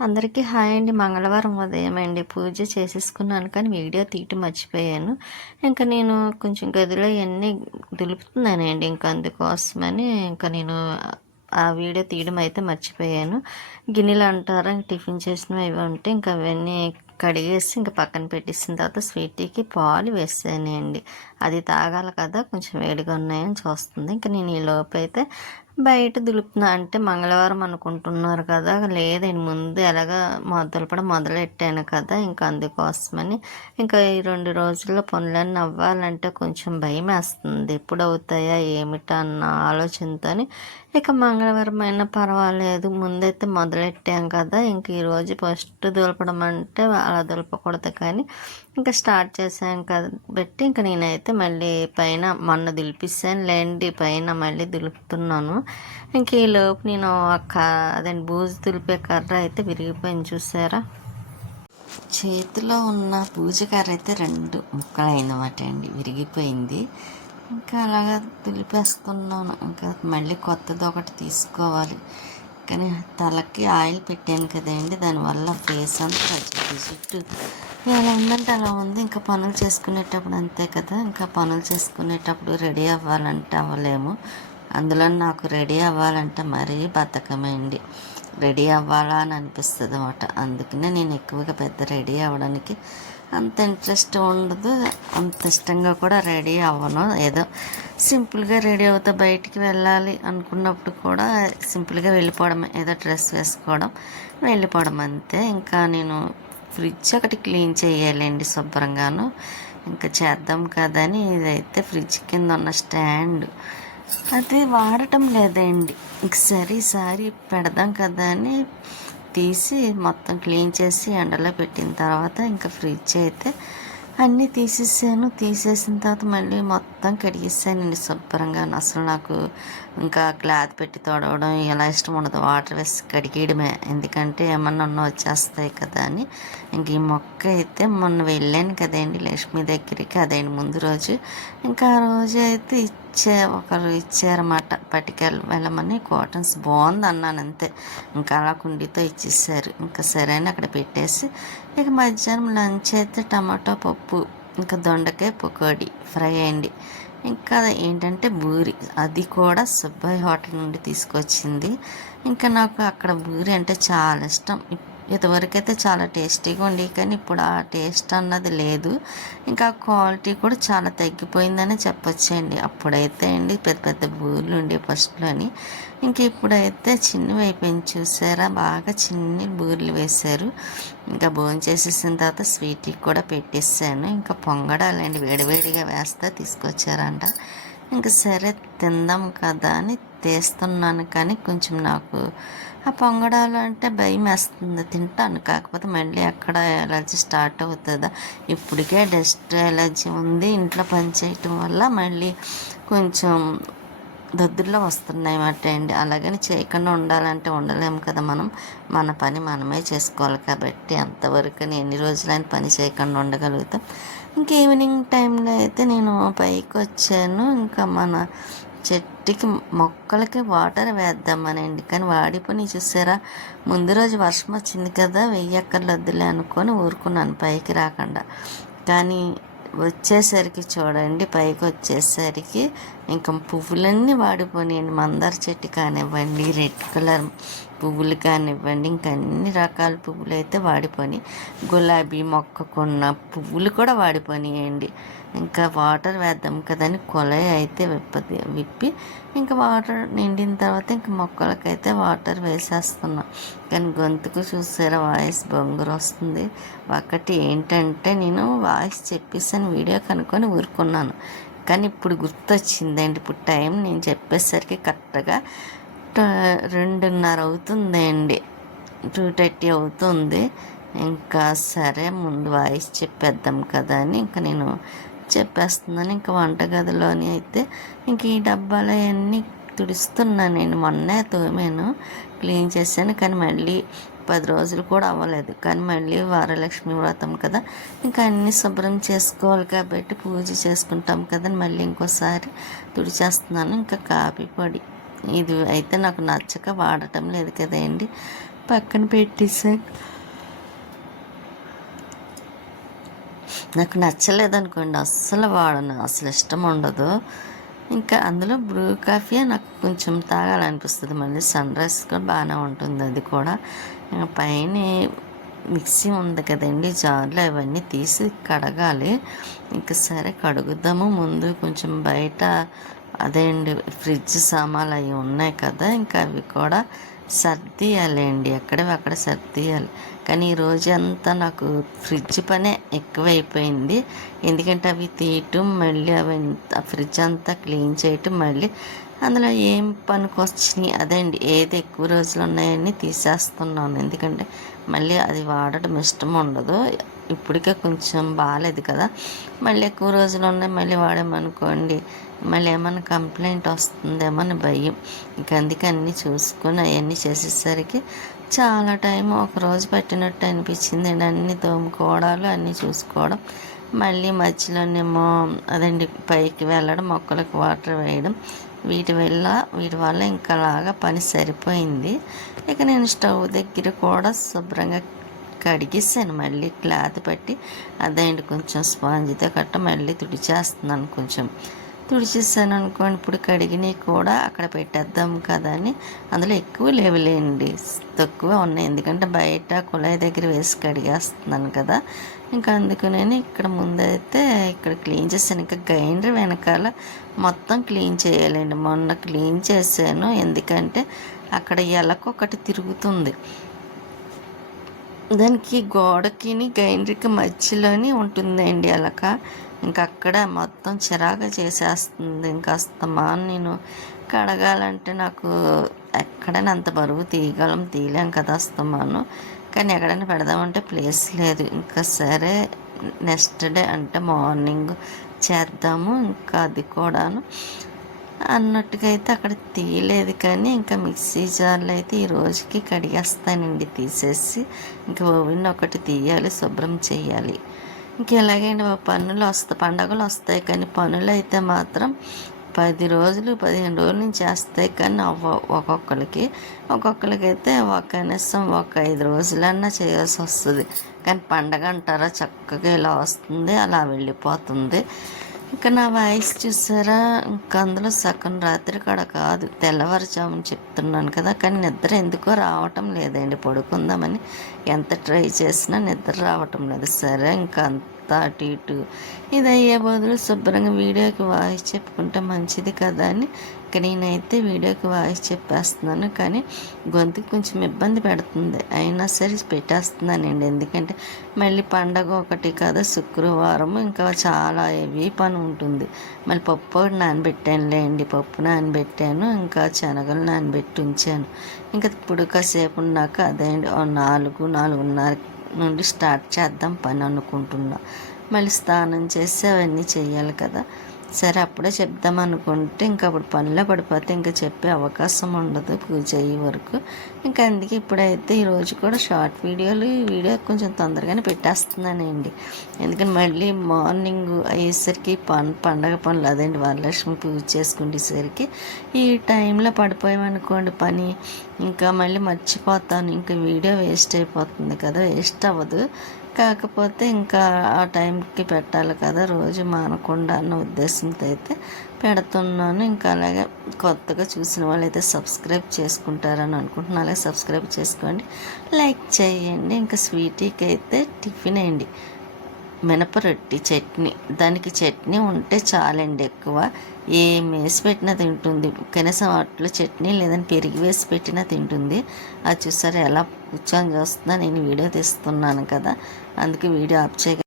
అందరికీ హాయ్ అండి. మంగళవారం ఉదయం అండి. పూజ చేసేసుకున్నాను కానీ వీడియో తీయటం మర్చిపోయాను. ఇంకా నేను కొంచెం గదిలో ఇయన్నీ దులుపుతున్నానండి. ఇంకా అందుకోసమని ఇంకా నేను ఆ వీడియో తీయడం అయితే మర్చిపోయాను. గిన్నెలు అంటారా టిఫిన్ చేసినవి అవి ఉంటే ఇంకా అవన్నీ కడిగేసి ఇంకా పక్కన పెట్టేసిన తర్వాత స్వీట్‌కి పాలు వేసానండి. అది తాగాలి కదా! కొంచెం వేడిగా ఉన్నాయని చూస్తుంది. ఇంకా నేను ఈలోపైతే బయట దులుపుతున్నా. అంటే మంగళవారం అనుకుంటున్నారు కదా! లేదండి ముందు ఎలాగా దులపడం మొదలెట్టాను కదా! ఇంకా అందుకోసమని ఇంకా ఈ 2 రోజుల్లో పనులన్నీ అవ్వాలంటే కొంచెం భయమేస్తుంది. ఎప్పుడవుతాయా ఏమిటా అన్న ఆలోచనతోని ఇక మంగళవారం అయినా పర్వాలేదు ముందైతే మొదలెట్టాం కదా! ఇంక ఈరోజు ఫస్ట్ దులపడం అంటే అలా దులపకూడదు కానీ ఇంకా స్టార్ట్ చేశాం కాబట్టి ఇంక నేనైతే మళ్ళీ పైన మొన్న దులిపిస్తానులేండి పైన మళ్ళీ దులుపుతున్నాను. ఇంక ఈలోపు నేను అదండి బూజు దులిపే కర్ర అయితే విరిగిపోయింది చూసారా. చేతిలో ఉన్న పూజ కర్ర అయితే 2 ముక్కలైనమాట అండి, విరిగిపోయింది. ఇంకా అలాగా దులిపేస్తున్నాను. ఇంకా మళ్ళీ కొత్తది ఒకటి తీసుకోవాలి. కానీ తలకి ఆయిల్ పెట్టాను కదండి, దానివల్ల ఫేస్ అంతా జిడ్డు ఎలా ఉందంటే అలా ఉంది. ఇంకా పనులు చేసుకునేటప్పుడు అంతే కదా, ఇంకా పనులు చేసుకునేటప్పుడు రెడీ అవ్వాలంటే అవ్వలేము. అందులో నాకు రెడీ అవ్వాలంటే మరీ బద్ధకమండి. రెడీ అవ్వాలా అని అనిపిస్తుంది అన్నమాట. అందుకనే నేను ఎక్కువగా పెద్ద రెడీ అవ్వడానికి అంత ఇంట్రెస్ట్ ఉండదు, అంత ఇష్టంగా కూడా రెడీ అవ్వను. ఏదో సింపుల్గా రెడీ అవుతా బయటికి వెళ్ళాలి అనుకున్నప్పుడు కూడా సింపుల్గా వెళ్ళిపోవడమే, ఏదో డ్రెస్ వేసుకోవడం వెళ్ళిపోవడం అంతే. ఇంకా నేను ఫ్రిడ్జ్ ఒకటి క్లీన్ చేయాలండి శుభ్రంగాను. ఇంకా చేద్దాం కదని ఇదైతే ఫ్రిడ్జ్ కింద ఉన్న స్టాండ్ అది వాడటం లేదండి. ఇంక ఈసారి పెడదాం కదా అని తీసి మొత్తం క్లీన్ చేసి ఎండలో పెట్టిన తర్వాత ఇంకా ఫ్రిడ్జ్ అయితే అన్నీ తీసేసిన తర్వాత మళ్ళీ మొత్తం కడిగేసానండి శుభ్రంగా. అసలు నాకు ఇంకా క్లాత్ పెట్టి తొడవడం ఎలా ఇష్టం ఉండదు, వాటర్ వేసి కడిగేయడమే. ఎందుకంటే ఏమన్నా ఉన్న వచ్చేస్తాయి కదా అని. ఇంక ఈ మొక్క అయితే మొన్న వెళ్ళాను కదండి లక్ష్మి దగ్గరికి, అదేంటి ముందు రోజు. ఇంకా ఆ రోజు అయితే ఒకరు ఇచ్చారన్నమాట పట్టుకెళ్ళి వెళ్ళమని. కాటన్స్ బాగుంది అన్నాను అంతే. ఇంకా అలా కుండీతో ఇచ్చేసారు. ఇంకా సరే అని అక్కడ పెట్టేసి ఇక మధ్యాహ్నం లంచ్ అయితే టమాటో పప్పు ఇంకా దొండకాయ పకోడీ ఫ్రై అయ్యండి. ఇంకా ఏంటంటే బూరి, అది కూడా సుబ్బయ్య హోటల్ నుండి తీసుకొచ్చింది. ఇంకా నాకు అక్కడ బూరి అంటే చాలా ఇష్టం. ఇదివరకైతే చాలా టేస్టీగా ఉండేవి కానీ ఇప్పుడు ఆ టేస్ట్ అన్నది లేదు. ఇంకా క్వాలిటీ కూడా చాలా తగ్గిపోయిందని చెప్పొచ్చండి. అప్పుడైతే అండి పెద్ద పెద్ద బూర్లు ఉండే ఫస్ట్లోని. ఇంక ఇప్పుడైతే చిన్నవి అయిపోయింది చూసారా, బాగా చిన్ని బూర్లు వేశారు. ఇంకా భోజనం చేసేసిన తర్వాత స్వీట్కి కూడా పెట్టేసాను. ఇంకా పొంగడాలండి వేడివేడిగా వేస్తే తీసుకొచ్చారంట. ఇంకా సరే తిందాం కదా అని తీస్తున్నాను కానీ కొంచెం నాకు ఆ పొంగడాలు అంటే భయం వేస్తుంది. తింటాను కాకపోతే మళ్ళీ అక్కడ ఎలర్జీ స్టార్ట్ అవుతుందా. ఇప్పటికే డస్ట్ ఎలర్జీ ఉంది, ఇంట్లో పని చేయటం వల్ల మళ్ళీ కొంచెం దద్దుర్లో వస్తున్నాయి అన్నమాట అండి. అలాగని చేయకుండా ఉండాలంటే ఉండలేము కదా మనం. మన పని మనమే చేసుకోవాలి కాబట్టి అంతవరకు ఎన్ని రోజులైన పని చేయకుండా ఉండగలుగుతాం. ఇంక ఈవినింగ్ టైంలో అయితే నేను పైకి వచ్చాను. ఇంకా మన చెట్టుకి మొక్కలకి వాటర్ వేద్దామనండి కానీ వాడిపోయి చూసారా. ముందు రోజు వర్షం వచ్చింది కదా, వెయ్యక్కర్లొద్దులే అనుకొని ఊరుకున్నాను పైకి రాకుండా. కానీ వచ్చేసరికి చూడండి, పైకి వచ్చేసరికి ఇంకా పువ్వులన్నీ వాడిపోయాయండి. మందార చెట్టు కానివ్వండి, రెడ్ కలర్ పువ్వులు కానివ్వండి, ఇంకా అన్ని రకాల పువ్వులు అయితే వాడిపోయి, గులాబీ మొక్కకున్న పువ్వులు కూడా వాడిపోయాయండి. ఇంకా వాటర్ వేద్దాం కదని కొలయి అయితే విప్పి ఇంకా వాటర్ నిండిన తర్వాత ఇంకా మొక్కలకైతే వాటర్ వేసేస్తున్నాం. కానీ గొంతుకు చూసారా వాయిస్ బొంగురు వస్తుంది. ఒకటి ఏంటంటే నేను వాయిస్ చెప్పేసాను వీడియో కనుక్కొని ఊరుకున్నాను. కానీ ఇప్పుడు గుర్తొచ్చిందండి. ఇప్పుడు టైం నేను చెప్పేసరికి కరెక్ట్గా 2:30 అవుతుందండి, 2:30 అవుతుంది. ఇంకా సరే ముందు వాయిస్ చెప్పేద్దాం కదా అని ఇంకా నేను చెప్పేస్తున్నాను. ఇంకా వంటగదిలోని అయితే ఇంక ఈ డబ్బాలు అవన్నీ తుడుస్తున్నాను. నేను మొన్నే తోమాను, క్లీన్ చేశాను కానీ మళ్ళీ 10 రోజులు కూడా అవ్వలేదు. కానీ మళ్ళీ వరలక్ష్మి వ్రతం కదా, ఇంకా అన్నీ శుభ్రం చేసుకోవాలి కాబట్టి పూజ చేసుకుంటాం కదా మళ్ళీ ఇంకోసారి తుడిచేస్తున్నాను. ఇంకా కాఫీ పొడి ఇది అయితే నాకు నచ్చక వాడటం లేదు కదండి. పక్కన పెట్టేసాను. నాకు నచ్చలేదనుకోండి అస్సలు వాడను, అసలు ఇష్టం ఉండదు. ఇంకా అందులో బ్రూ కాఫీ నాకు కొంచెం తాగాలనిపిస్తుంది. మళ్ళీ సన్ రైస్ కూడా బాగానే ఉంటుంది. అది కూడా పైన మిక్సీ ఉంది కదండి జార్లో, అవన్నీ తీసి కడగాలి. ఇంకా సరే కడుగుదాము. ముందు కొంచెం బయట అదే అండి ఫ్రిడ్జ్ సామాన్లు అవి ఉన్నాయి కదా, ఇంకా అవి కూడా సర్దియాలి అండి, అక్కడ సర్దియాలి. కానీ ఈ రోజంతా నాకు ఫ్రిడ్జ్ పనే ఎక్కువైపోయింది. ఎందుకంటే అవి తీయటం, మళ్ళీ అవి ఆ ఫ్రిడ్జ్ అంతా క్లీన్ చేయటం, మళ్ళీ అందులో ఏం పనికొచ్చినాయి అదండి ఏది ఎక్కువ రోజులు ఉన్నాయని తీసేస్తున్నాను. ఎందుకంటే మళ్ళీ అది వాడటం ఇష్టం ఉండదు. ఇప్పటికే కొంచెం బాగాలేదు కదా, మళ్ళీ ఎక్కువ రోజులు ఉన్నాయి మళ్ళీ వాడామనుకోండి మళ్ళీ ఏమైనా కంప్లైంట్ వస్తుందేమో అని భయం. ఇంక అందుకే అన్నీ చూసుకొని అవన్నీ చేసేసరికి చాలా టైం ఒకరోజు పట్టినట్టు అనిపించింది. అన్నీ తోముకోవడాలు అన్నీ చూసుకోవడం, మళ్ళీ మధ్యలోనేమో అదండి పైకి వెళ్ళడం, మొక్కలకు వాటర్ వేయడం, వీటి వల్ల ఇంకా అలాగా పని సరిపోయింది. ఇక నేను స్టవ్ దగ్గర కూడా శుభ్రంగా కడిగేసాను. మళ్ళీ క్లాత్ పట్టి అదేంటి కొంచెం స్పాంజ్తో మళ్ళీ తుడిచేస్తున్నాను. కొంచెం తుడిచేసాను అనుకోండి, ఇప్పుడు కడిగినవి కూడా అక్కడ పెట్టేద్దాం కదా అని. అందులో ఎక్కువ లేవులేండి, తక్కువ ఉన్నాయి. ఎందుకంటే బయట కుళాయి దగ్గర వేసి కడిగేస్తున్నాను కదా, ఇంకా అందుకనే ఇక్కడ ముందైతే ఇక్కడ క్లీన్ చేశాను. ఇంకా గ్రైండర్ వెనకాల మొత్తం క్లీన్ చేయాలండి. మొన్న క్లీన్ చేశాను, ఎందుకంటే అక్కడ ఎలకొకటి తిరుగుతుంది. దానికి గోడకి గ్రైండర్కి మధ్యలోని ఉంటుందండి ఎలక. ఇంకా అక్కడ మొత్తం చిరాగా చేసేస్తుంది. ఇంకా అస్తమాను నేను కడగాలంటే నాకు ఎక్కడైనా అంత బరువు తీయలేం కదా అస్తమాను. కానీ ఎక్కడైనా పెడదామంటే ప్లేస్ లేదు. ఇంకా సరే నెక్స్ట్ డే అంటే మార్నింగ్ చేద్దాము ఇంకా అది కూడాను అన్నట్టుగా అయితే అక్కడ తీయలేదు. కానీ ఇంకా మిక్సీ జార్లో అయితే ఈ రోజుకి కడిగేస్తానండి తీసేసి. ఇంకా ఓవెన్ ఒకటి తీయాలి, శుభ్రం చేయాలి. ఇంక ఎలాగైనా పండగలు వస్తాయి కానీ పనులు అయితే మాత్రం 10 రోజులు 15 రోజుల నుంచి చేస్తాయి. కానీ ఒక్కొక్కరికి అయితే కనీసం 5 రోజులన్నా చేయాల్సి వస్తుంది. కానీ పండగ అంటారా చక్కగా ఇలా వస్తుంది, అలా వెళ్ళిపోతుంది. ఇంకా నా వాయిస్ చూసారా, ఇంకా అందులో సగం రాత్రి కాడ కాదు తెల్లవారుజామున చెప్తున్నాను కదా. కానీ నిద్ర ఎందుకో రావటం లేదండి. పడుకుందామని ఎంత ట్రై చేసినా నిద్ర రావటం లేదు. సరే ఇంకా అంతా అటు ఇటు ఇది అయ్యే బదులు శుభ్రంగా వీడియోకి వాయిస్ చెప్పుకుంటే మంచిది కదా అని ఇక నేనైతే వీడియోకి వాయిస్ చెప్పేస్తున్నాను. కానీ గొంతుకి కొంచెం ఇబ్బంది పెడుతుంది, అయినా సరే పెట్టేస్తున్నానండి. ఎందుకంటే మళ్ళీ పండగ ఒకటి కదా, శుక్రవారం ఇంకా చాలా హెవీ పని ఉంటుంది. మళ్ళీ పప్పు నానబెట్టానులేండి, పప్పు నానబెట్టాను, ఇంకా శనగలు నానబెట్టి ఉంచాను. ఇంకా ఇప్పుడు కాసేపు ఉన్నాక అదే 4:30 నుండి స్టార్ట్ చేద్దాం పని అనుకుంటున్నా. మళ్ళీ స్నానం చేసి అవన్నీ చేయాలి కదా. సరే అప్పుడే చెప్దాం అనుకుంటే ఇంకా అప్పుడు పనిలో పడిపోతే ఇంకా చెప్పే అవకాశం ఉండదు పూజ అయ్యే వరకు. ఇంకా అందుకే ఇప్పుడైతే ఈరోజు కూడా షార్ట్ వీడియో కొంచెం తొందరగానే పెట్టేస్తున్నానండి. ఎందుకంటే మళ్ళీ మార్నింగ్ అయ్యేసరికి పండగ పనులు అదండి వరలక్ష్మి పూజ చేసుకునేసరికి ఈ టైంలో పడిపోయామనుకోండి పని, ఇంకా మళ్ళీ మర్చిపోతాను. ఇంకా వీడియో వేస్ట్ అయిపోతుంది కదా, వేస్ట్ అవ్వదు. కాకపోతే ఇంకా ఆ టైంకి పెట్టాలి కదా, రోజు మానకుండా అన్న ఉద్దేశంతో అయితే పెడుతున్నాను. ఇంకా అలాగే కొత్తగా చూసిన వాళ్ళు అయితే సబ్స్క్రైబ్ చేసుకుంటారని అనుకుంటున్నాను. అలాగే సబ్స్క్రైబ్ చేసుకోండి, లైక్ చేయండి. ఇంకా స్వీటీకి అయితే టిఫిన్ అండి మినపరొట్టి చట్నీ, దానికి చట్నీ ఉంటే చాలండి. ఎక్కువ ఏం వేసి పెట్టినా తింటుంది. కనీసం అట్లు చట్నీ లేదని పెరిగి వేసి పెట్టినా తింటుంది. అది చూసారా ఎలా కూర్చొని చూస్తున్నా, నేను వీడియో తీస్తున్నాను కదా, అందుకే వీడియో ఆఫ్ చేయగలను.